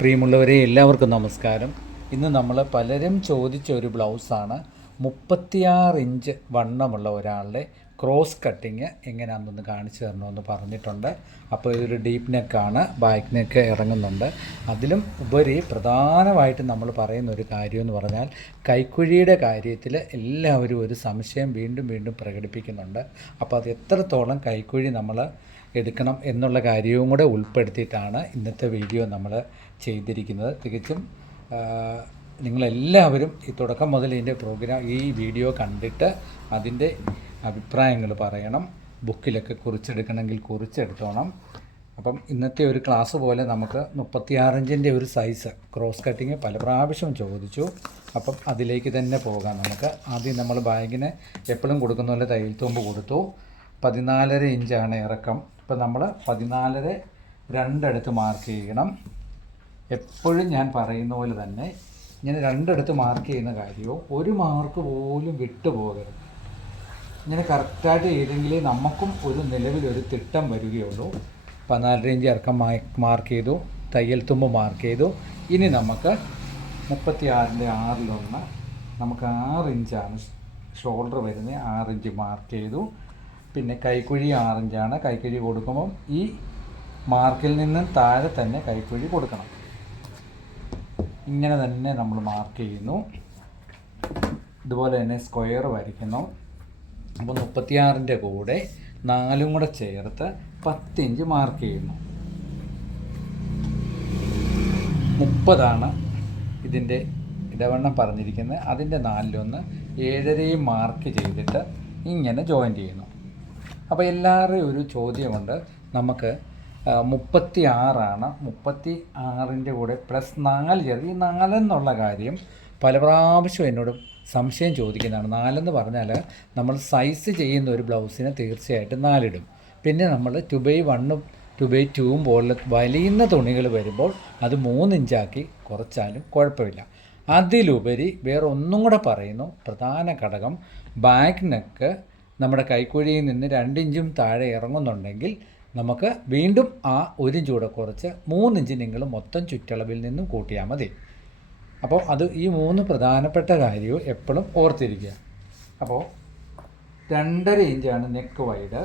പ്രിയമുള്ളവരെ എല്ലാവർക്കും നമസ്കാരം. ഇന്ന് നമ്മൾ പലരും ചോദിച്ച ഒരു ബ്ലൗസാണ്. 36 ഇഞ്ച് വണ്ണമുള്ള ഒരാളുടെ ക്രോസ് കട്ടിങ് എങ്ങനെയാണെന്നൊന്ന് കാണിച്ചു തരണമെന്ന് പറഞ്ഞിട്ടുണ്ട്. അപ്പോൾ ഇതൊരു ഡീപ്പ് നെക്കാണ്, ബാക്ക് നെക്ക് ഇറങ്ങുന്നുണ്ട്. അതിലും ഉപരി പ്രധാനമായിട്ട് നമ്മൾ പറയുന്ന ഒരു കാര്യമെന്ന് പറഞ്ഞാൽ കൈക്കുഴിയുടെ കാര്യത്തിൽ എല്ലാവരും ഒരു സംശയം വീണ്ടും വീണ്ടും പ്രകടിപ്പിക്കുന്നുണ്ട്. അപ്പോൾ അത് എത്രത്തോളം കൈക്കുഴി നമ്മൾ എടുക്കണം എന്നുള്ള കാര്യവും കൂടെ ഉൾപ്പെടുത്തിയിട്ടാണ് ഇന്നത്തെ വീഡിയോ നമ്മൾ ചെയ്തിരിക്കുന്നത്. തികച്ചും നിങ്ങളെല്ലാവരും ഈ തുടക്കം മുതൽ ഈ വീഡിയോ കണ്ടിട്ട് അതിൻ്റെ അഭിപ്രായങ്ങൾ പറയണം. ബുക്കിലൊക്കെ കുറിച്ചെടുക്കണമെങ്കിൽ കുറിച്ചെടുത്തോണം. അപ്പം ഇന്നത്തെ ഒരു ക്ലാസ് പോലെ നമുക്ക് 36 ഇഞ്ചിൻ്റെ ഒരു സൈസ് ക്രോസ് കട്ടിങ് പല പ്രാവശ്യം ചോദിച്ചു. അപ്പം അതിലേക്ക് തന്നെ പോകാം. നമുക്ക് ആദ്യം നമ്മൾ ബാഗിന് എപ്പോഴും കൊടുക്കുന്ന പോലെ തയ്യൽ തുമ്പ് കൊടുത്തു. 14.5 ഇഞ്ചാണ് ഇറക്കം. ഇപ്പം നമ്മൾ 14 രണ്ടിടത്ത് മാർക്ക് ചെയ്യണം. എപ്പോഴും ഞാൻ പറയുന്ന പോലെ തന്നെ ഇങ്ങനെ രണ്ടിടത്ത് മാർക്ക് ചെയ്യുന്ന കാര്യവും ഒരു മാർക്ക് പോലും വിട്ടുപോകരുത്. ഇങ്ങനെ കറക്റ്റായിട്ട് ചെയ്തെങ്കിലേ നമുക്കും ഒരു നിലവിലൊരു തിട്ടം വരികയുള്ളൂ. 14 ഇഞ്ച് ഇറക്കം മാർക്ക് ചെയ്തു, തയ്യൽ തുമ്പ് മാർക്ക് ചെയ്തു. ഇനി നമുക്ക് 36ൻ്റെ 6 നമുക്ക് 6 ഇഞ്ചാണ് ഷോൾഡർ വരുന്നത്. 6 ഇഞ്ച് മാർക്ക് ചെയ്തു. പിന്നെ കൈക്കുഴി 6 ഇഞ്ചാണ്. കൈക്കുഴി കൊടുക്കുമ്പം ഈ മാർക്കിൽ നിന്നും താഴെ തന്നെ കൈക്കുഴി കൊടുക്കണം. ഇങ്ങനെ തന്നെ നമ്മൾ മാർക്ക് ചെയ്യുന്നു. ഇതുപോലെ തന്നെ സ്ക്വയർ വരയ്ക്കുന്നു. അപ്പോൾ 36ൻ്റെ കൂടെ 4 കൂടെ ചേർത്ത് 10 ഇഞ്ച് മാർക്ക് ചെയ്യുന്നു. 30 ഇതിൻ്റെ ഇടവണ്ണം പറഞ്ഞിരിക്കുന്നത്. അതിൻ്റെ 4 7.5 മാർക്ക് ചെയ്തിട്ട് ഇങ്ങനെ ജോയിൻ്റ് ചെയ്യുന്നു. അപ്പോൾ എല്ലാവരുടെയും ഒരു ചോദ്യമുണ്ട്. നമുക്ക് 36 36ൻ്റെ കൂടെ +4 ചേർത്ത് ഈ 4 എന്നുള്ള കാര്യം പല പ്രാവശ്യം എന്നോട് സംശയം ചോദിക്കുന്നതാണ്. 4 പറഞ്ഞാൽ നമ്മൾ സൈസ് ചെയ്യുന്ന ഒരു ബ്ലൗസിന് തീർച്ചയായിട്ടും 4 ഇടും. പിന്നെ നമ്മൾ 2x1 2x2 പോലുള്ള വലിയുന്ന തുണികൾ വരുമ്പോൾ അത് 3 ഇഞ്ചാക്കി കുറച്ചാലും കുഴപ്പമില്ല. അതിലുപരി വേറെ ഒന്നും കൂടെ പറയുന്നു. പ്രധാന ഘടകം ബാക്ക് നെക്ക് നമ്മുടെ കൈക്കുഴിയിൽ നിന്ന് 2 ഇഞ്ചും താഴെ ഇറങ്ങുന്നുണ്ടെങ്കിൽ നമുക്ക് വീണ്ടും ആ 1 ഇഞ്ച് കൂടെ കുറച്ച് 3 ഇഞ്ച് നിങ്ങൾ മൊത്തം ചുറ്റളവിൽ നിന്നും കൂട്ടിയാൽ മതി. അപ്പോൾ അത് ഈ 3 പ്രധാനപ്പെട്ട കാര്യവും എപ്പോഴും ഓർത്തിരിക്കുക. അപ്പോൾ 2.5 ഇഞ്ചാണ് നെക്ക് വൈഡ്.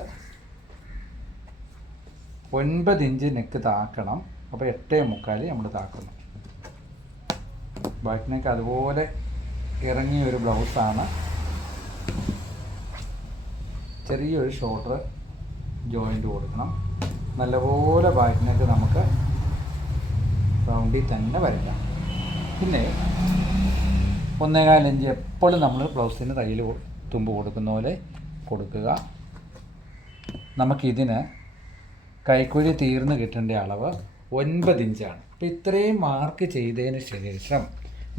9 ഇഞ്ച് നെക്ക് താക്കണം. അപ്പോൾ 8.25 നമ്മൾ താക്കുന്നു. ബാക്ക് നെക്ക് അതുപോലെ ഇറങ്ങിയ ഒരു ബ്ലൗസാണ്. ചെറിയൊരു ഷോൾഡർ ജോയിൻ്റ് കൊടുക്കണം. നല്ലപോലെ ബാക്കിനൊക്കെ നമുക്ക് റൗണ്ടിൽ തന്നെ വരയ്ക്കാം. പിന്നെ 1.25 ഇഞ്ച് എപ്പോഴും നമ്മൾ ബ്ലൗസിന് തയ്യൽ തുമ്പ് കൊടുക്കുന്ന പോലെ കൊടുക്കുക. നമുക്കിതിന് കൈക്കുഴി തീർന്ന് കിട്ടേണ്ട അളവ് 9 ഇഞ്ചാണ്. അപ്പോൾ ഇത്രയും മാർക്ക് ചെയ്തതിന് ശേഷം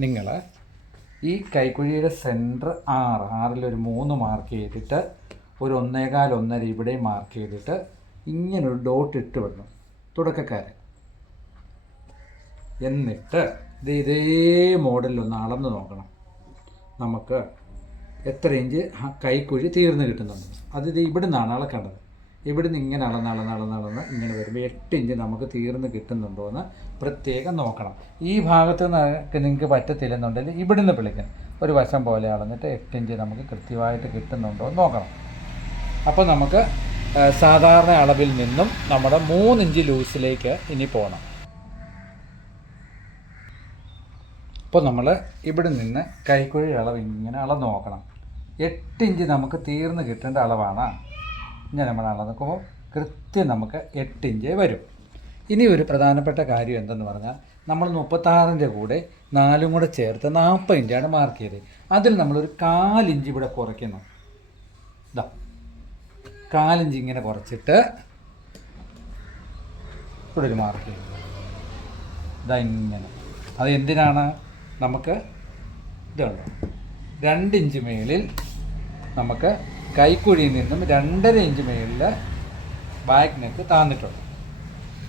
നിങ്ങൾ ഈ കൈക്കുഴിയുടെ സെൻറ്റർ 6 3 മാർക്ക് ചെയ്തിട്ട് ഒരു 1.25 1.5 ഇവിടെ മാർക്ക് ചെയ്തിട്ട് ഇങ്ങനൊരു ഡോട്ട് ഇട്ട് വിടണം തുടക്കക്കാരൻ. എന്നിട്ട് ഇതേ മോഡലിലൊന്ന് അളന്ന് നോക്കണം. നമുക്ക് എത്ര ഇഞ്ച് കൈക്കുഴി തീർന്ന് കിട്ടുന്നുണ്ട്. അത് ഇവിടെ നിന്നാണ് അളക്കേണ്ടത്. ഇവിടുന്ന് ഇങ്ങനെ അളന്ന് ഇങ്ങനെ വരുമ്പോൾ 8 ഇഞ്ച് നമുക്ക് തീർന്ന് കിട്ടുന്നുണ്ടോ എന്ന് പ്രത്യേകം നോക്കണം. ഈ ഭാഗത്ത് നിന്ന് നിങ്ങൾക്ക് പറ്റത്തില്ലെന്നുണ്ടെങ്കിൽ ഇവിടുന്ന് വിളിക്കണം. ഒരു വശം പോലെ അളന്നിട്ട് 8 ഇഞ്ച് നമുക്ക് കൃത്യമായിട്ട് കിട്ടുന്നുണ്ടോ എന്ന് നോക്കണം. അപ്പോൾ നമുക്ക് സാധാരണ അളവിൽ നിന്നും നമ്മുടെ 3 ഇഞ്ച് ലൂസിലേക്ക് ഇനി പോകണം. അപ്പോൾ നമ്മൾ ഇവിടെ നിന്ന് കൈക്കുഴി അളവ് ഇങ്ങനെ അളന്ന് നോക്കണം. 8 ഇഞ്ച് നമുക്ക് തീർന്ന് കിട്ടേണ്ട അളവാണ്. ഇങ്ങനെ നമ്മൾ അളന്ന് നോക്കുമ്പോൾ കൃത്യം നമുക്ക് 8 ഇഞ്ച് വരും. ഇനി ഒരു പ്രധാനപ്പെട്ട കാര്യം എന്തെന്ന് പറഞ്ഞാൽ നമ്മൾ 36ൻ്റെ കൂടെ 4 കൂടെ ചേർത്ത് 40 ഇഞ്ചാണ് മാർക്ക് ചെയ്തത്. അതിൽ നമ്മളൊരു 1/4 ഇഞ്ച് ഇവിടെ കുറയ്ക്കുന്നു. ഇതാ 1/4 ഇഞ്ച് ഇങ്ങനെ കുറച്ചിട്ട് ഇവിടെ ഒരു മാർക്ക് ചെയ്യും. ഇതാ ഇങ്ങനെ. അത് എന്തിനാണ്? നമുക്ക് ഇതുണ്ട് 2 ഇഞ്ച് മേളിൽ നമുക്ക് കൈക്കുഴിയിൽ നിന്നും 2.5 ഇഞ്ച് മേളിൽ ബാക്ക് നെക്ക് താന്നിട്ടുണ്ട്.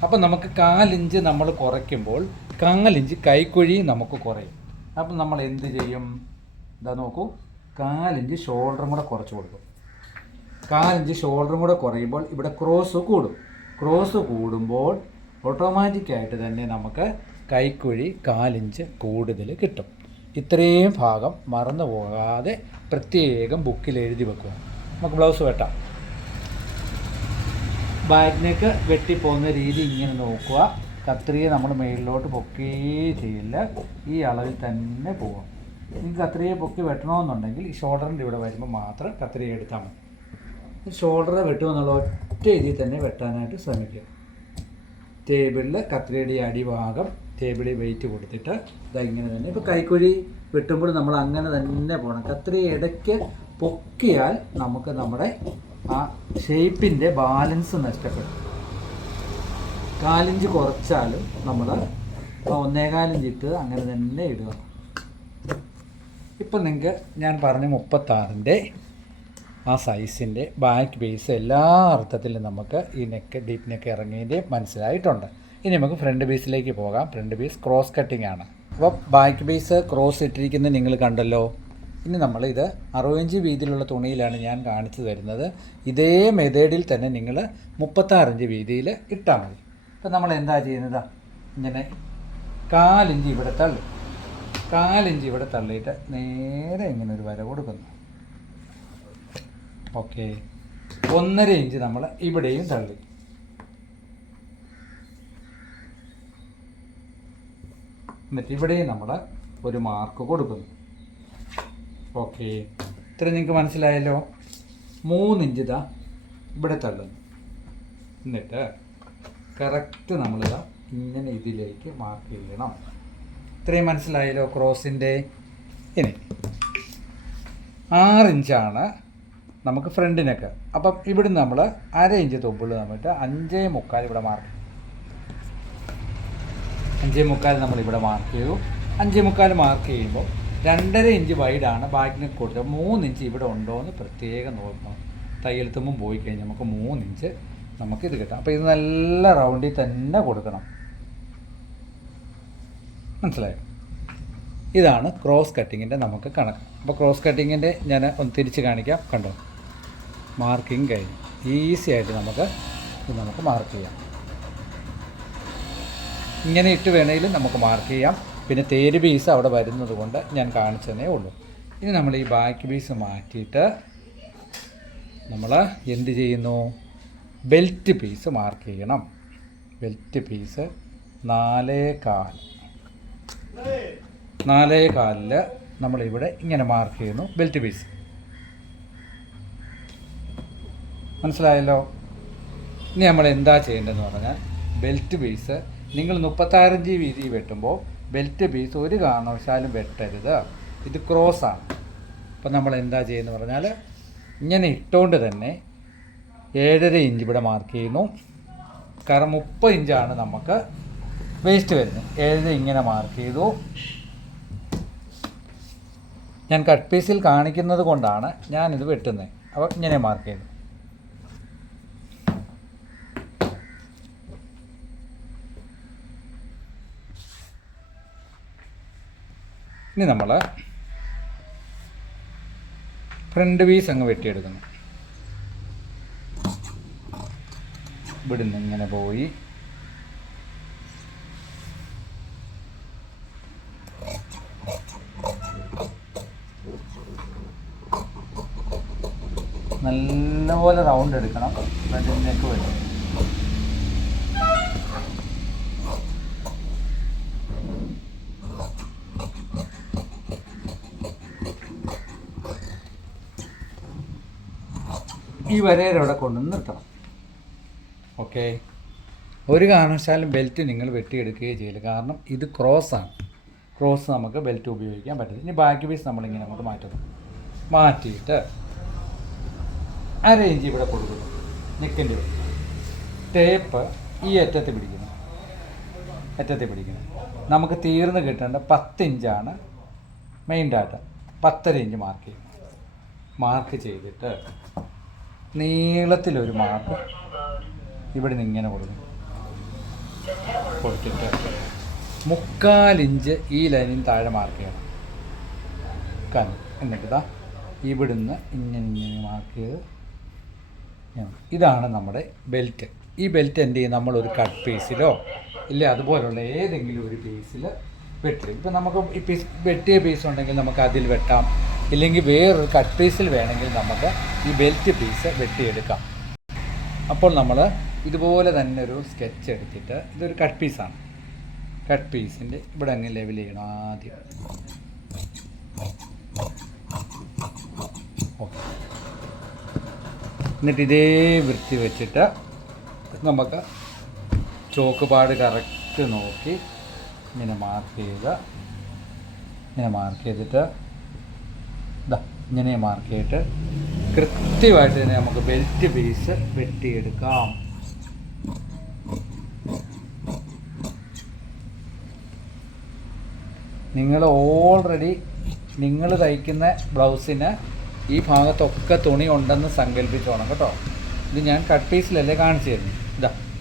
അപ്പം നമുക്ക് 1/4 ഇഞ്ച് നമ്മൾ കുറയ്ക്കുമ്പോൾ 1/4 ഇഞ്ച് കൈക്കുഴി നമുക്ക് കുറയും. അപ്പം നമ്മൾ എന്ത് ചെയ്യും? ഇതാ നോക്കൂ, 1/4 ഇഞ്ച് ഷോൾഡറും കൂടെ കുറച്ച് കൊടുക്കും. 1/4 ഇഞ്ച് ഷോൾഡറും കൂടെ കുറയുമ്പോൾ ഇവിടെ ക്രോസ് കൂടും. ക്രോസ് കൂടുമ്പോൾ ഓട്ടോമാറ്റിക്കായിട്ട് തന്നെ നമുക്ക് കൈക്കുഴി 1/4 ഇഞ്ച് കൂടുതൽ കിട്ടും. ഇത്രയും ഭാഗം മറന്നു പോകാതെ പ്രത്യേകം ബുക്കിൽ എഴുതി വെക്കുക. നമുക്ക് ബ്ലൗസ് വെട്ടാം. ബാക്ക് നെക്ക് വെട്ടിപ്പോകുന്ന രീതി ഇങ്ങനെ നോക്കുക. കത്രിക നമ്മൾ മേളിലോട്ട് പൊക്കേ ചെയ്യില്ല, ഈ അളവിൽ തന്നെ പോകാം. നിങ്ങൾക്ക് കത്രിക പൊക്കി വെട്ടണമെന്നുണ്ടെങ്കിൽ ഈ ഷോൾഡറിൻ്റെ ഇവിടെ വരുമ്പോൾ മാത്രം കത്രിക എടുത്താൽ മതി. ഷോൾഡർ വെട്ടുമെന്നുള്ള ഒറ്റ ഇതിൽ തന്നെ വെട്ടാനായിട്ട് ശ്രമിക്കുക. ടേബിളിൽ കത്രികയുടെ അടിഭാഗം ടേബിളിൽ വെയിറ്റ് കൊടുത്തിട്ട് ഇതാ ഇങ്ങനെ തന്നെ. ഇപ്പോൾ കൈക്കുഴി വെട്ടുമ്പോൾ നമ്മൾ അങ്ങനെ തന്നെ പോകണം. കത്രിക ഇടയ്ക്ക് പൊക്കിയാൽ നമുക്ക് നമ്മുടെ ആ ഷേപ്പിൻ്റെ ബാലൻസ് നഷ്ടപ്പെടും. 1/4 ഇഞ്ച് കുറച്ചാലും നമ്മൾ 1.25 ഇഞ്ച് ഇട്ട് അങ്ങനെ തന്നെ ഇടുക. ഇപ്പം നിങ്ങൾക്ക് ഞാൻ പറഞ്ഞ 36-ൻ്റെ ആ സൈസിൻ്റെ ബാക്ക് ബേസ് എല്ലാ അർത്ഥത്തിലും നമുക്ക് ഈ നെക്ക് ഡീപ്പ് നെക്ക് ഇറങ്ങിയതിൻ്റെ മനസ്സിലായിട്ടുണ്ട്. ഇനി നമുക്ക് ഫ്രണ്ട് ബേസിലേക്ക് പോകാം. ഫ്രണ്ട് ബേസ് ക്രോസ് കട്ടിംഗ് ആണ്. അപ്പോൾ ബാക്ക് ബേസ് ക്രോസ് ഇട്ടിരിക്കുന്നത് നിങ്ങൾ കണ്ടല്ലോ. ഇനി നമ്മളിത് 60 ഇഞ്ച് വീതിയിലുള്ള തുണിയിലാണ് ഞാൻ കാണിച്ചു തരുന്നത്. ഇതേ മെത്തേഡിൽ തന്നെ നിങ്ങൾ 36 ഇഞ്ച് വീതിയിൽ ഇട്ടാൽ മതി. ഇപ്പം നമ്മൾ എന്താ ചെയ്യുന്നത്, ഇങ്ങനെ 1/4 ഇഞ്ച് ഇവിടെ തള്ളി, 1/4 ഇഞ്ച് ഇവിടെ തള്ളിയിട്ട് നേരെ ഇങ്ങനെ ഒരു വര കൊടുക്കുന്നു. ഓക്കെ, 1.5 ഇഞ്ച് നമ്മൾ ഇവിടെയും തള്ളി. എന്നിട്ട് ഇവിടെയും നമ്മൾ ഒരു മാർക്ക് കൊടുക്കുന്നു. ഓക്കെ, ഇത്ര നിങ്ങൾക്ക് മനസ്സിലായല്ലോ. 3 ഇഞ്ച് ഇതാ ഇവിടെ തള്ളുന്നു. എന്നിട്ട് കറക്റ്റ് നമ്മളിതാ ഇങ്ങനെ ഇതിലേക്ക് മാർക്ക് ചെയ്യണം. ഇത്രയും മനസ്സിലായല്ലോ ക്രോസിൻ്റെ. ഇനി 6 ഇഞ്ചാണ് നമുക്ക് ഫ്രണ്ടിനൊക്കെ. അപ്പം ഇവിടുന്ന് നമ്മൾ 1/2 ഇഞ്ച് തൊപ്പിൾ തന്നിട്ട് 5.25 ഇവിടെ മാർക്ക് ചെയ്യും. 5.25 നമ്മളിവിടെ മാർക്ക് ചെയ്തു. 5.25 മാർക്ക് ചെയ്യുമ്പോൾ 2.5 ഇഞ്ച് വൈഡാണ് ബാക്ക് നെക്ക് കൊടുത്തത്. 3 ഇഞ്ച് ഇവിടെ ഉണ്ടോ എന്ന് പ്രത്യേകം നോക്കണം. തയ്യൽത്തുമ്പം പോയി കഴിഞ്ഞാൽ നമുക്ക് 3 ഇഞ്ച് നമുക്കിത് കിട്ടാം. അപ്പോൾ ഇത് നല്ല റൗണ്ടിൽ തന്നെ കൊടുക്കണം. മനസ്സിലായോ? ഇതാണ് ക്രോസ് കട്ടിങ്ങിൻ്റെ നമുക്ക് കണക്ക്. അപ്പോൾ ക്രോസ് കട്ടിങ്ങിൻ്റെ ഞാൻ ഒന്ന് തിരിച്ച് കാണിക്കാം. കണ്ടോ, മാർക്കിങ് കഴിഞ്ഞു. ഈസി ആയിട്ട് നമുക്ക് മാർക്ക് ചെയ്യാം. ഇങ്ങനെ ഇട്ട് വേണമെങ്കിലും നമുക്ക് മാർക്ക് ചെയ്യാം. പിന്നെ തേര് പീസ് അവിടെ വരുന്നത് കൊണ്ട് ഞാൻ കാണിച്ചതേ ഉള്ളൂ. ഇനി നമ്മൾ ഈ ബാക്ക് പീസ് മാറ്റിയിട്ട് നമ്മൾ എന്ത് ചെയ്യുന്നു, ബെൽറ്റ് പീസ് മാർക്ക് ചെയ്യണം. ബെൽറ്റ് പീസ് 4.25 നമ്മളിവിടെ ഇങ്ങനെ മാർക്ക് ചെയ്യുന്നു ബെൽറ്റ് പീസ്. മനസ്സിലായല്ലോ? ഇനി നമ്മൾ എന്താ ചെയ്യേണ്ടതെന്ന് പറഞ്ഞാൽ, ബെൽറ്റ് പീസ് നിങ്ങൾ 36 ഇഞ്ച് വീതി വെട്ടുമ്പോൾ ബെൽറ്റ് പീസ് ഒരു കാരണവശാലും വെട്ടരുത്. ഇത് ക്രോസാണ്. അപ്പം നമ്മൾ എന്താ ചെയ്യുന്നത് പറഞ്ഞാൽ, ഇങ്ങനെ ഇട്ടുകൊണ്ട് തന്നെ 7.5 ഇഞ്ച് ഇവിടെ മാർക്ക് ചെയ്യുന്നു. കാരണം 30 ഇഞ്ചാണ് നമുക്ക് വേസ്റ്റ് വരുന്നത്. 7 ഇങ്ങനെ മാർക്ക് ചെയ്തു. ഞാൻ കട്ട് പീസിൽ കാണിക്കുന്നത് കൊണ്ടാണ് ഞാനിത് വെട്ടുന്നത്. അപ്പോൾ ഇങ്ങനെ മാർക്ക് ചെയ്തു. ഇനി നമ്മൾ ഫ്രണ്ട് പീസ് അങ്ങ് വെട്ടിയെടുക്കുന്നു. ഇവിടുന്ന് ഇങ്ങനെ പോയി നല്ലപോലെ റൗണ്ട് എടുക്കണം. ഫ്രണ്ടിലേക്ക് വരും. ഈ വരയുടെ അവിടെ കൊണ്ടുവന്ന് നിർത്തണം. ഓക്കെ, ഒരു കാരണവശാലും ബെൽറ്റ് നിങ്ങൾ വെട്ടിയെടുക്കുകയോ ചെയ്യില്ല. കാരണം ഇത് ക്രോസാണ്. ക്രോസ് നമുക്ക് ബെൽറ്റ് ഉപയോഗിക്കാൻ പറ്റില്ല. ഇനി ബാക്ക് പീസ് നമ്മളിങ്ങനെ നമുക്ക് മാറ്റുന്നു. മാറ്റിയിട്ട് 1/2 ഇഞ്ച് ഇവിടെ കൊടുക്കുന്നു. നെക്കിൻ്റെ ടേപ്പ് ഈ അറ്റത്ത് പിടിക്കുന്നു. നമുക്ക് തീർന്ന് കിട്ടേണ്ട 10 ഇഞ്ചാണ് മെയിൻ ഡാറ്റ. 10.5 ഇഞ്ച് മാർക്ക് ചെയ്യും. മാർക്ക് ചെയ്തിട്ട് നീളത്തിലൊരു മാർക്ക് ഇവിടെ നിന്ന് ഇങ്ങനെ കൊടുത്തിട്ട് 3/4 ഇഞ്ച് ഈ ലൈനിന് താഴെ മാർക്ക് ചെയ്യണം. എന്നിട്ട് ഇതാ ഇവിടുന്ന് ഇങ്ങനെ മാർക്ക് ചെയ്ത് ഇതാണ് നമ്മുടെ ബെൽറ്റ്. ഈ ബെൽറ്റ് എന്ത് ചെയ്യും, നമ്മളൊരു കട്ട് പീസിലോ ഇല്ല അതുപോലുള്ള ഏതെങ്കിലും ഒരു പീസിൽ വെട്ടി. ഇപ്പം നമുക്ക് ഈ പീസ് വെട്ടിയ പീസ് ഉണ്ടെങ്കിൽ നമുക്ക് അതിൽ വെട്ടാം, ഇല്ലെങ്കിൽ വേറൊരു കട്ട് പീസിൽ വേണമെങ്കിൽ നമുക്ക് ഈ ബെൽറ്റ് പീസ് വെട്ടിയെടുക്കാം. അപ്പോൾ നമ്മൾ ഇതുപോലെ തന്നെ ഒരു സ്കെച്ച് എടുത്തിട്ട്, ഇതൊരു കട്ട് പീസാണ്, കട്ട് പീസിൻ്റെ ഇവിടെ അങ്ങ് ലെവൽ ചെയ്യണം ആദ്യം. ഓക്കെ, എന്നിട്ട് ഇതേ വൃത്തി വെച്ചിട്ട് നമുക്ക് ചോക്ക് പാട് കറക്റ്റ് നോക്കി ഇങ്ങനെ മാർക്ക് ചെയ്തിട്ട് ഇങ്ങനെ മാർക്ക് ചെയ്തിട്ട് കൃത്യമായിട്ട് തന്നെ നമുക്ക് ബെൽറ്റ് പീസ് വെട്ടിയെടുക്കാം. നിങ്ങൾ ഓൾറെഡി നിങ്ങൾ തയ്ക്കുന്ന ബ്ലൗസിന് ഈ ഭാഗത്തൊക്കെ തുണി ഉണ്ടെന്ന് സങ്കല്പിച്ചോണം കേട്ടോ. ഇത് ഞാൻ കട്ട് പീസിലല്ലേ കാണിച്ചു തരുന്നു.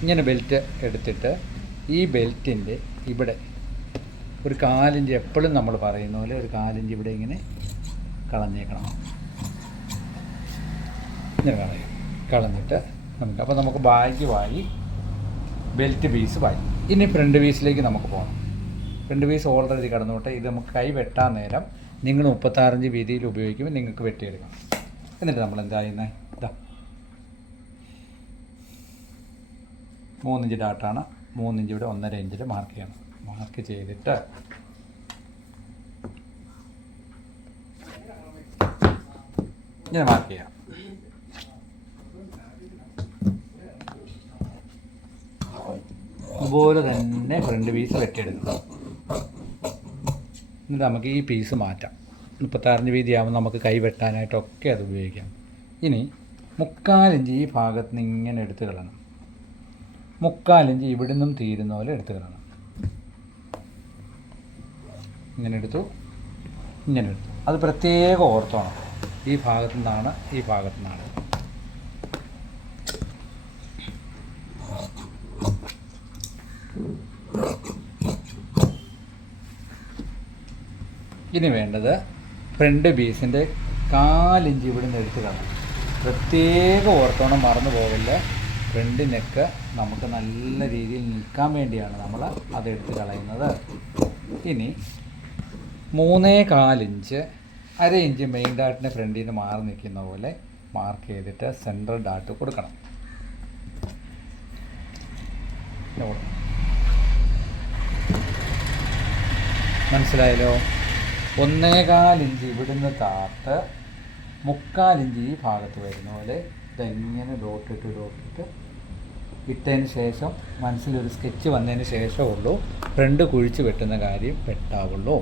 ഇങ്ങനെ ബെൽറ്റ് എടുത്തിട്ട് ഈ ബെൽറ്റിൻ്റെ ഇവിടെ ഒരു 4 ഇഞ്ച്, എപ്പോഴും നമ്മൾ പറയുന്ന പോലെ ഒരു 4 ഇഞ്ച് ഇവിടെ ഇങ്ങനെ കളഞ്ഞേക്കണം. ഇങ്ങനെ കളഞ്ഞിട്ട് നമുക്ക്, അപ്പോൾ നമുക്ക് ബാക്കി ബെൽറ്റ് പീസ് വായി. ഇനി ഫ്രണ്ട് പീസിലേക്ക് നമുക്ക് പോകണം. ഫ്രണ്ട് പീസ് ഓൾറെഡി കടന്നോട്ടെ. ഇത് നമുക്ക് കൈ വെട്ടാൻ നേരം നിങ്ങൾ 36 ഇഞ്ച് വീതിയിൽ ഉപയോഗിക്കുമ്പോൾ നിങ്ങൾക്ക് വെട്ടിയെടുക്കാം. എന്നിട്ട് നമ്മൾ എന്താ ചെയ്യുന്നത്, 3 ഇഞ്ച് ഡാട്ടാണ്, 3 ഇഞ്ച് ഇവിടെ 1.5 ഇഞ്ചിൽ മാർക്ക് ചെയ്യണം. മാർക്ക് ചെയ്തിട്ട് ഇങ്ങനെ മാർക്ക് ചെയ്യാം. അതുപോലെ തന്നെ ഫ്രണ്ട് പീസ് വെട്ടിയെടുക്കണം. എന്നിട്ട് നമുക്ക് ഈ പീസ് മാറ്റാം. 36 ഇഞ്ച് വീതിയാകുമ്പോൾ നമുക്ക് കൈ വെട്ടാനായിട്ടൊക്കെ അത് ഉപയോഗിക്കാം. ഇനി 3/4 ഇഞ്ച് ഈ ഭാഗത്ത് നിന്ന് ഇങ്ങനെ എടുത്ത് കളയണം. 3/4 ഇഞ്ച് ഇവിടെ നിന്നും തീരുന്ന പോലെ എടുത്ത് കളയണം. ഇങ്ങനെ എടുത്തു. അത് പ്രത്യേകം ഓർത്തോണം. ഈ ഭാഗത്തു നിന്നാണ്, ഈ ഭാഗത്തു നിന്നാണ്. ഇനി വേണ്ടത് ഫ്രണ്ട് പീസിൻ്റെ 4 ഇഞ്ച് ഇവിടെ നിന്ന് എടുത്ത് കളയണം. പ്രത്യേകം ഓർത്തോണം, മറന്നു പോകില്ല. ഫ്രണ്ട് നെക്ക് നമുക്ക് നല്ല രീതിയിൽ നിൽക്കാൻ വേണ്ടിയാണ് നമ്മൾ അതെടുത്ത് കളയുന്നത്. ഇനി 3/4 ഇഞ്ച്, 1/2 ഇഞ്ച് മെയിൻ ഡാട്ടിൻ്റെ ഫ്രണ്ടിൽ നിന്ന് മാറി നിൽക്കുന്ന പോലെ മാർക്ക് ചെയ്തിട്ട് സെൻട്രൽ ഡാട്ട് കൊടുക്കണം. മനസ്സിലായല്ലോ? 1/4 ഇഞ്ച് ഇവിടുന്ന് താത്ത് 3/4 ഇഞ്ച് ഈ ഭാഗത്ത് വരുന്ന പോലെ ഇതെങ്ങനെ ഡോട്ടിട്ട് ഇട്ടതിന് ശേഷം മനസ്സിലൊരു സ്കെച്ച് വന്നതിന് ശേഷമുള്ളൂ ഫ്രണ്ട് കുഴിച്ച് വെട്ടുന്ന കാര്യം വെട്ടാവുള്ളൂ.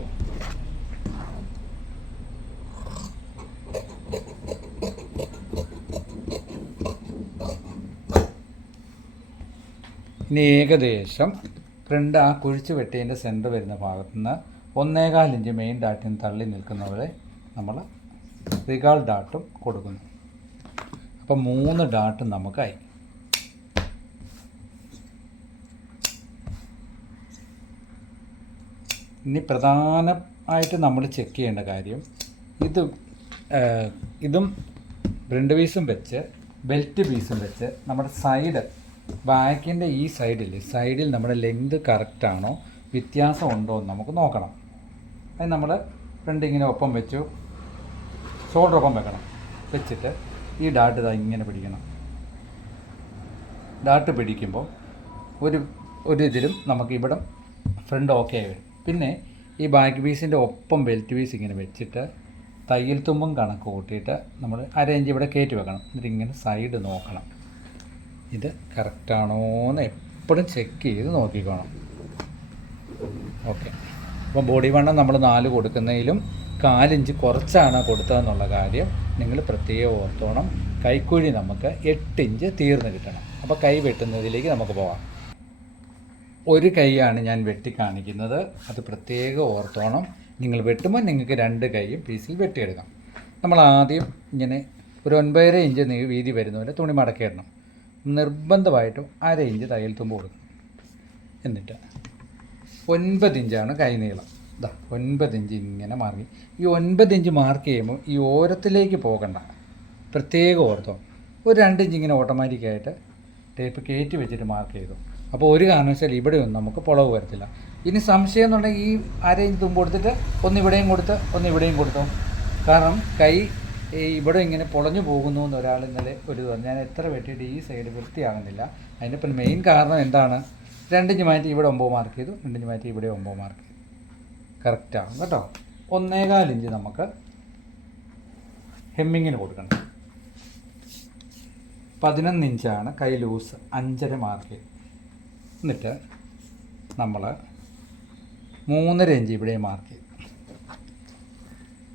ഇനി ഏകദേശം ഫ്രണ്ട് ആ കുഴിച്ച് വെട്ടിയതിൻ്റെ സെൻറ്റർ വരുന്ന ഭാഗത്തുനിന്ന് 1/4 ഇഞ്ച് മെയിൻ ഡാട്ടിൽ നിന്ന് തള്ളി നിൽക്കുന്നവരെ നമ്മൾ റിഗാൾ ഡാട്ടും കൊടുക്കുന്നു. അപ്പം 3 ഡാട്ടും നമുക്കായി. ഇനി പ്രധാനമായിട്ട് നമ്മൾ ചെക്ക് ചെയ്യേണ്ട കാര്യം, ഇതും ഫ്രണ്ട് പീസും വെച്ച് ബെൽറ്റ് പീസും വെച്ച് നമ്മുടെ സൈഡ് ബാക്കിൻ്റെ ഈ സൈഡിൽ നമ്മുടെ ലെങ്ത് കറക്റ്റാണോ വ്യത്യാസം ഉണ്ടോ എന്ന് നമുക്ക് നോക്കണം. അത് നമ്മൾ ഫ്രണ്ട് ഇങ്ങനെ ഒപ്പം വെച്ചു, ഷോൾഡർ ഒപ്പം വെക്കണം. വെച്ചിട്ട് ഈ ഡാട്ട് ഇതാ ഇങ്ങനെ പിടിക്കണം. ഡാട്ട് പിടിക്കുമ്പോൾ ഒരു ഇതിലും നമുക്ക് ഇവിടെ ഫ്രണ്ട് ഓക്കെ ആയി വരും. പിന്നെ ഈ ബാക്ക് പീസിൻ്റെ ഒപ്പം ബെൽറ്റ് പീസ് ഇങ്ങനെ വെച്ചിട്ട് തയ്യൽ തുമ്പും കണക്ക് കൂട്ടിയിട്ട് നമ്മൾ 1/2 ഇഞ്ച് ഇവിടെ കയറ്റി വെക്കണം. എന്നിട്ട് ഇങ്ങനെ സൈഡ് നോക്കണം, ഇത് കറക്റ്റാണോ എന്ന് എപ്പോഴും ചെക്ക് ചെയ്ത് നോക്കിക്കോണം. ഓക്കെ. അപ്പോൾ ബോഡി വണ്ണം നമ്മൾ 4 കൊടുക്കുന്നതിലും 4 ഇഞ്ച് കുറച്ചാണ് കൊടുത്തതെന്നുള്ള കാര്യം നിങ്ങൾ പ്രത്യേകം ഓർത്തോണം. കൈക്കുഴി നമുക്ക് 8 ഇഞ്ച് തീർന്ന് കിട്ടണം. അപ്പോൾ കൈ വെട്ടുന്നതിലേക്ക് നമുക്ക് പോകാം. ഒരു കൈയാണ് ഞാൻ വെട്ടി കാണിക്കുന്നത്, അത് പ്രത്യേകം ഓർത്തോണം. നിങ്ങൾ വെട്ടുമ്പോൾ നിങ്ങൾക്ക് 2 കൈയും പീസിൽ വെട്ടിയെടുക്കാം. നമ്മൾ ആദ്യം ഇങ്ങനെ ഒരു 9.5 ഇഞ്ച് വീതി വരുന്നവരെ തുണി മടക്കിയിടണം. നിർബന്ധമായിട്ടും 1/2 ഇഞ്ച് തയ്യൽ തുമ്പ് കൊടുക്കണം. എന്നിട്ട് 9 ഇഞ്ചാണ് കൈ നീളം. 9 ഇഞ്ച് ഇങ്ങനെ മാർക്ക്. ഈ 9 ഇഞ്ച് മാർക്ക് ചെയ്യുമ്പോൾ ഈ ഓരത്തിലേക്ക് പോകണ്ട, പ്രത്യേകം ഓർത്തോ. ഒരു 2 ഇഞ്ച് ഇങ്ങനെ ഓട്ടോമാറ്റിക്കായിട്ട് ടേപ്പ് കയറ്റി വെച്ചിട്ട് മാർക്ക് ചെയ്തു. അപ്പോൾ ഒരു കാരണവശാലും ഇവിടെയൊന്നും നമുക്ക് പുളവ് വരത്തില്ല. ഇനി സംശയം എന്നുണ്ടെങ്കിൽ ഈ അരയിഞ്ച് തുമ്പ് കൊടുത്തിട്ട് ഒന്ന് ഇവിടെയും കൊടുത്ത് ഒന്ന് ഇവിടെയും കൊടുത്തോ. കാരണം കൈ ഇവിടെ ഇങ്ങനെ പൊളഞ്ഞു പോകുന്നു എന്ന് ഒരാൾ ഇന്നലെ ഒരു ഞാൻ എത്ര വെട്ടിയിട്ട് ഈ സൈഡ് വൃത്തിയാകുന്നില്ല. അതിൻ്റെ ഇപ്പം മെയിൻ കാരണം എന്താണ്? 2 ഇഞ്ച് മാറ്റി ഇവിടെ 9 മാർക്ക് ചെയ്തു, 2 ഇഞ്ച് മാറ്റി ഇവിടെ 9 മാർക്ക് ചെയ്തു. കറക്റ്റാകും കേട്ടോ. 1.25 ഇഞ്ച് നമുക്ക് ഹെമ്മിങ്ങിന് കൊടുക്കണം. 11 ഇഞ്ചാണ് കൈ ലൂസ്, 5.5 മാർക്ക് ചെയ്തു. എന്നിട്ട് നമ്മൾ 3.5 ഇഞ്ച് ഇവിടെ മാർക്ക് ചെയ്തു.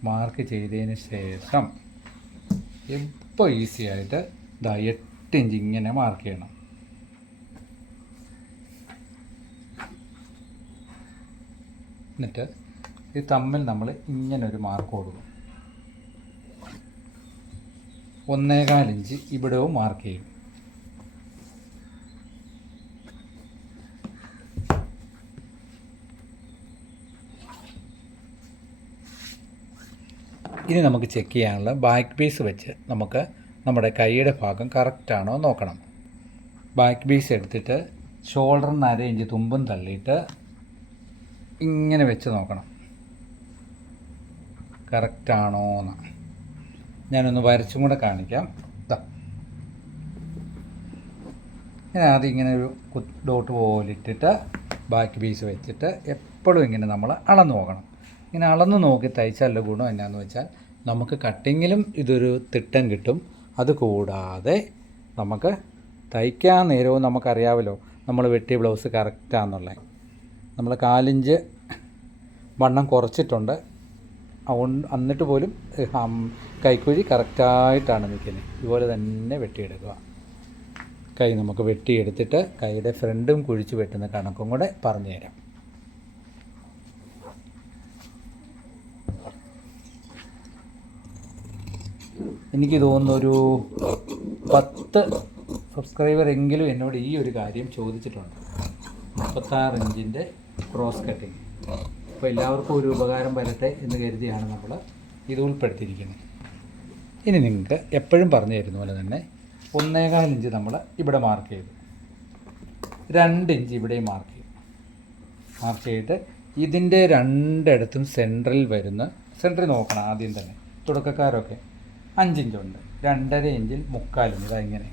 മാർക്ക് ചെയ്തതിന് ശേഷം ഇപ്പോൾ ഈസി ആയിട്ട് 8 ഇഞ്ച് ഇങ്ങനെ മാർക്ക് ചെയ്യണം. എന്നിട്ട് ഇത് തമ്മിൽ നമ്മൾ ഇങ്ങനൊരു മാർക്ക് കൊടുക്കും. 1.25 ഇഞ്ച് ഇവിടവും മാർക്ക് ചെയ്യും. ഇനി നമുക്ക് ചെക്ക് ചെയ്യാനുള്ള ബാക്ക് പീസ് വെച്ച് നമുക്ക് നമ്മുടെ കൈയുടെ ഭാഗം കറക്റ്റാണോ നോക്കണം. ബാക്ക് പീസ് എടുത്തിട്ട് ഷോൾഡറിന് 1/2 ഇഞ്ച് തുമ്പും തള്ളിയിട്ട് ഇങ്ങനെ വെച്ച് നോക്കണം കറക്റ്റാണോ എന്ന്. ഞാനൊന്ന് വരച്ചും കൂടെ കാണിക്കാം. ഞാൻ ആദ്യം ഇങ്ങനെ ഒരു ഡോട്ട് പോലെ ഇട്ടിട്ട് ബാക്ക് പീസ് വെച്ചിട്ട് എപ്പോഴും ഇങ്ങനെ നമ്മൾ അളന്ന് നോക്കണം. ഇങ്ങനെ അളന്ന് നോക്കി തയ്ച്ചാലുള്ള ഗുണം എന്നാന്ന് വെച്ചാൽ നമുക്ക് കട്ടിങ്ങിലും ഇതൊരു തിട്ടം കിട്ടും. അതുകൂടാതെ നമുക്ക് തയ്ക്കാൻ നേരവും നമുക്കറിയാമല്ലോ നമ്മൾ വെട്ടിയ ബ്ലൗസ് കറക്റ്റാണെന്നുള്ളത്. നമ്മൾ 4 ഇഞ്ച് വണ്ണം കുറച്ചിട്ടുണ്ട്, എന്നിട്ട് പോലും കൈക്കുഴി കറക്റ്റായിട്ടാണ് നിൽക്കുന്നത്. ഇതുപോലെ തന്നെ വെട്ടിയെടുക്കുക. കൈ നമുക്ക് വെട്ടിയെടുത്തിട്ട് കൈയുടെ ഫ്രണ്ടും കുഴിച്ച് വെട്ടുന്ന കണക്കും കൂടെ പറഞ്ഞു തരാം. എനിക്ക് തോന്നുന്നു ഒരു 10 സബ്സ്ക്രൈബർ എങ്കിലും എന്നോട് ഈ ഒരു കാര്യം ചോദിച്ചിട്ടുണ്ട്, 36 ഇഞ്ചിൻ്റെ ക്രോസ് കട്ടിങ്. അപ്പോൾ എല്ലാവർക്കും ഒരു ഉപകാരം വരട്ടെ എന്ന് കരുതിയാണ് നമ്മൾ ഇത് ഉൾപ്പെടുത്തിയിരിക്കുന്നത്. ഇനി നിങ്ങൾക്ക് എപ്പോഴും പറഞ്ഞു തരുന്ന പോലെ തന്നെ 1.25 ഇഞ്ച് നമ്മൾ ഇവിടെ മാർക്ക് ചെയ്തു, 2 ഇഞ്ച് ഇവിടെ മാർക്ക് ചെയ്തു. മാർക്ക് ചെയ്തിട്ട് ഇതിൻ്റെ രണ്ടിടത്തും സെൻട്രൽ സെൻട്രൽ നോക്കണം ആദ്യം തന്നെ. തുടക്കക്കാരൊക്കെ 5 ഇഞ്ചുണ്ട്, 2.5 ഇഞ്ചിൽ 3/4 ഇഞ്ച്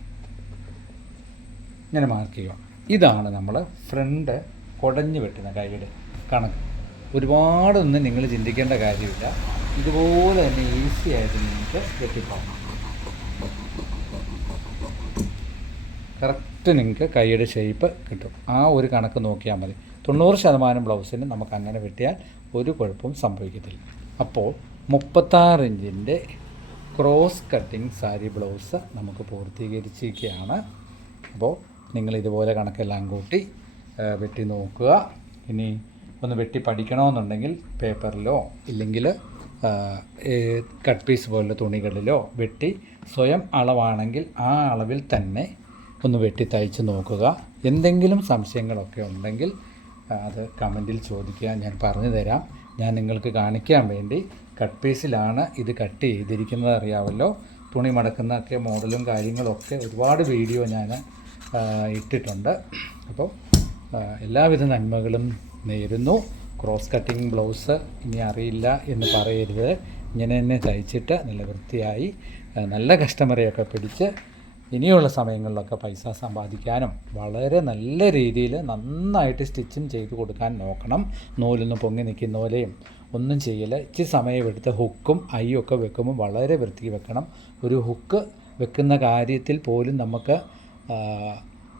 ഇങ്ങനെ മാർക്ക് ചെയ്യുക. ഇതാണ് നമ്മൾ ഫ്രണ്ട് കുടഞ്ഞ് വെട്ടുന്ന കൈയുടെ കണക്ക്. ഒരുപാടൊന്നും നിങ്ങൾ ചിന്തിക്കേണ്ട കാര്യമില്ല. ഇതുപോലെ തന്നെ ഈസി ആയിട്ട് നിങ്ങൾക്ക് വെട്ടിപ്പോകാം. കറക്റ്റ് നിങ്ങൾക്ക് കൈയുടെ ഷേപ്പ് കിട്ടും. ആ ഒരു കണക്ക് നോക്കിയാൽ മതി. 90% ബ്ലൗസിന് നമുക്ക് അങ്ങനെ വെട്ടിയാൽ ഒരു കുഴപ്പവും സംഭവിക്കത്തില്ല. അപ്പോൾ 36 ഇഞ്ചിൻ്റെ ക്രോസ് കട്ടിങ് സാരി ബ്ലൗസ് നമുക്ക് പൂർത്തീകരിച്ചിരിക്കുകയാണ്. അപ്പോൾ നിങ്ങൾ ഇതുപോലെ കണക്കെല്ലാം കൂട്ടി വെട്ടി നോക്കുക. ഇനി ഒന്ന് വെട്ടി പഠിക്കണമെന്നുണ്ടെങ്കിൽ പേപ്പറിലോ ഇല്ലെങ്കിൽ കട്ട് പീസ് പോലുള്ള തുണികളിലോ വെട്ടി സ്വയം അളവാണെങ്കിൽ ആ അളവിൽ തന്നെ ഒന്ന് വെട്ടി തയ്ച്ച് നോക്കുക. എന്തെങ്കിലും സംശയങ്ങളൊക്കെ ഉണ്ടെങ്കിൽ അത് കമൻറ്റിൽ ചോദിക്കുക, ഞാൻ പറഞ്ഞു തരാം. ഞാൻ നിങ്ങൾക്ക് കാണിക്കാൻ വേണ്ടി കട്ട് പീസിലാണ് ഇത് കട്ട് ചെയ്തിരിക്കുന്നത്, അറിയാമല്ലോ. തുണി മടക്കുന്നൊക്കെ മോഡലും കാര്യങ്ങളൊക്കെ ഒരുപാട് വീഡിയോ ഞാൻ ഇട്ടിട്ടുണ്ട്. അപ്പോൾ എല്ലാവിധ നന്മകളും നേരുന്നു. ക്രോസ് കട്ടിങ് ബ്ലൗസ് ഇനി അറിയില്ല എന്ന് പറയരുത്. ഇങ്ങനെ തന്നെ തയ്ച്ചിട്ട് നല്ല വൃത്തിയായി നല്ല കസ്റ്റമറെയൊക്കെ പിടിച്ച് ഇനിയുള്ള സമയങ്ങളിലൊക്കെ പൈസ സമ്പാദിക്കാനും വളരെ നല്ല രീതിയിൽ നന്നായിട്ട് സ്റ്റിച്ചും ചെയ്ത് കൊടുക്കാൻ നോക്കണം. നൂലൊന്നും പൊങ്ങി നിൽക്കുന്ന പോലെയും ഒന്നും ചെയ്യില്ല. ഇച്ചിരി സമയമെടുത്ത് ഹുക്കും ഐയും ഒക്കെ വെക്കുമ്പോൾ വളരെ വൃത്തി വെക്കണം. ഒരു ഹുക്ക് വെക്കുന്ന കാര്യത്തിൽ പോലും നമുക്ക്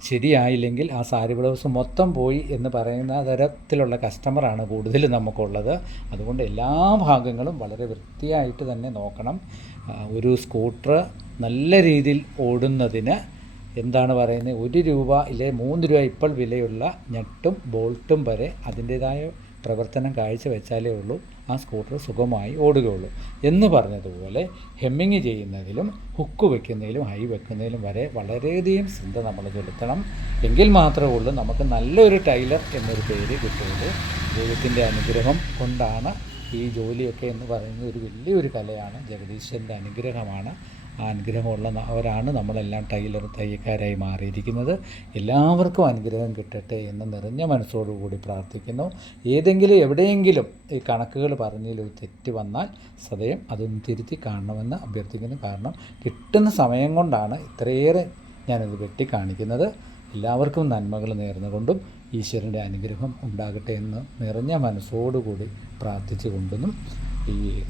ശരിയായില്ലെങ്കിൽ ആ സാരി ബ്ലൗസ് മൊത്തം പോയി എന്ന് പറയുന്ന തരത്തിലുള്ള കസ്റ്റമറാണ് കൂടുതൽ നമുക്കുള്ളത്. അതുകൊണ്ട് എല്ലാ ഭാഗങ്ങളും വളരെ വൃത്തിയായിട്ട് തന്നെ നോക്കണം. ഒരു സ്കൂട്ടർ നല്ല രീതിയിൽ ഓടുന്നതിന് എന്താണ് പറയുന്നത്, 1 രൂപ ഇല്ലേ 3 രൂപ ഇപ്പോൾ വിലയുള്ള ഞട്ടും ബോൾട്ടും വരെ അതിൻ്റേതായ പ്രവർത്തനം കാഴ്ചവെച്ചാലേ ഉള്ളൂ ആ സ്കൂട്ടർ സുഖമായി ഓടുകയുള്ളൂ എന്ന് പറഞ്ഞതുപോലെ ഹെമ്മിങ് ചെയ്യുന്നതിലും ഹുക്ക് വെക്കുന്നതിലും ഹൈ വെക്കുന്നതിലും വരെ വളരെയധികം ശ്രദ്ധ നമ്മൾ ചെലുത്തണം. എങ്കിൽ മാത്രമേ ഉള്ളൂ നമുക്ക് നല്ലൊരു ടൈലർ എന്നൊരു പേര് കിട്ടുകയുള്ളൂ. ദൈവത്തിൻ്റെ അനുഗ്രഹം കൊണ്ടാണ് ഈ ജോലിയൊക്കെ എന്ന് പറയുന്നത് ഒരു വലിയൊരു കലയാണ്, ജഗദീശ്വരൻ്റെ അനുഗ്രഹമാണ്. അനുഗ്രഹമുള്ളവരാണ് നമ്മളെല്ലാം തയ്യക്കാരായി മാറിയിരിക്കുന്നത്. എല്ലാവർക്കും അനുഗ്രഹം കിട്ടട്ടെ എന്ന് നിറഞ്ഞ മനസ്സോടുകൂടി പ്രാർത്ഥിക്കുന്നു. ഏതെങ്കിലും എവിടെയെങ്കിലും ഈ കണക്കുകൾ പറഞ്ഞതിൽ ഒരു തെറ്റ് വന്നാൽ സദയം അതൊന്ന് തിരുത്തി കാണണമെന്ന് അഭ്യർത്ഥിക്കുന്നു. കാരണം കിട്ടുന്ന സമയം കൊണ്ടാണ് ഇത്രയേറെ ഞാനത് വെട്ടി കാണിക്കുന്നത്. എല്ലാവർക്കും നന്മകൾ നേർന്നുകൊണ്ടും ഈശ്വരൻ്റെ അനുഗ്രഹം ഉണ്ടാകട്ടെ എന്ന് നിറഞ്ഞ മനസ്സോടുകൂടി പ്രാർത്ഥിച്ചു കൊണ്ടും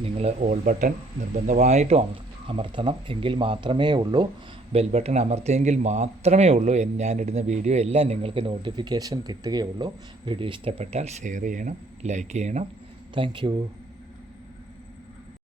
നിങ്ങൾ ഓൾ ബട്ടൺ നിർബന്ധമായിട്ടും അമർത്തണം. എങ്കിൽ മാത്രമേ ഉള്ളൂ, ബെൽ ബട്ടൺ അമർത്തിയെങ്കിൽ മാത്രമേ ഉള്ളൂ ഞാനിടുന്ന വീഡിയോ എല്ലാം നിങ്ങൾക്ക് നോട്ടിഫിക്കേഷൻ കിട്ടുകയുള്ളൂ. വീഡിയോ ഇഷ്ടപ്പെട്ടാൽ ഷെയർ ചെയ്യണം, ലൈക്ക് ചെയ്യണം. താങ്ക്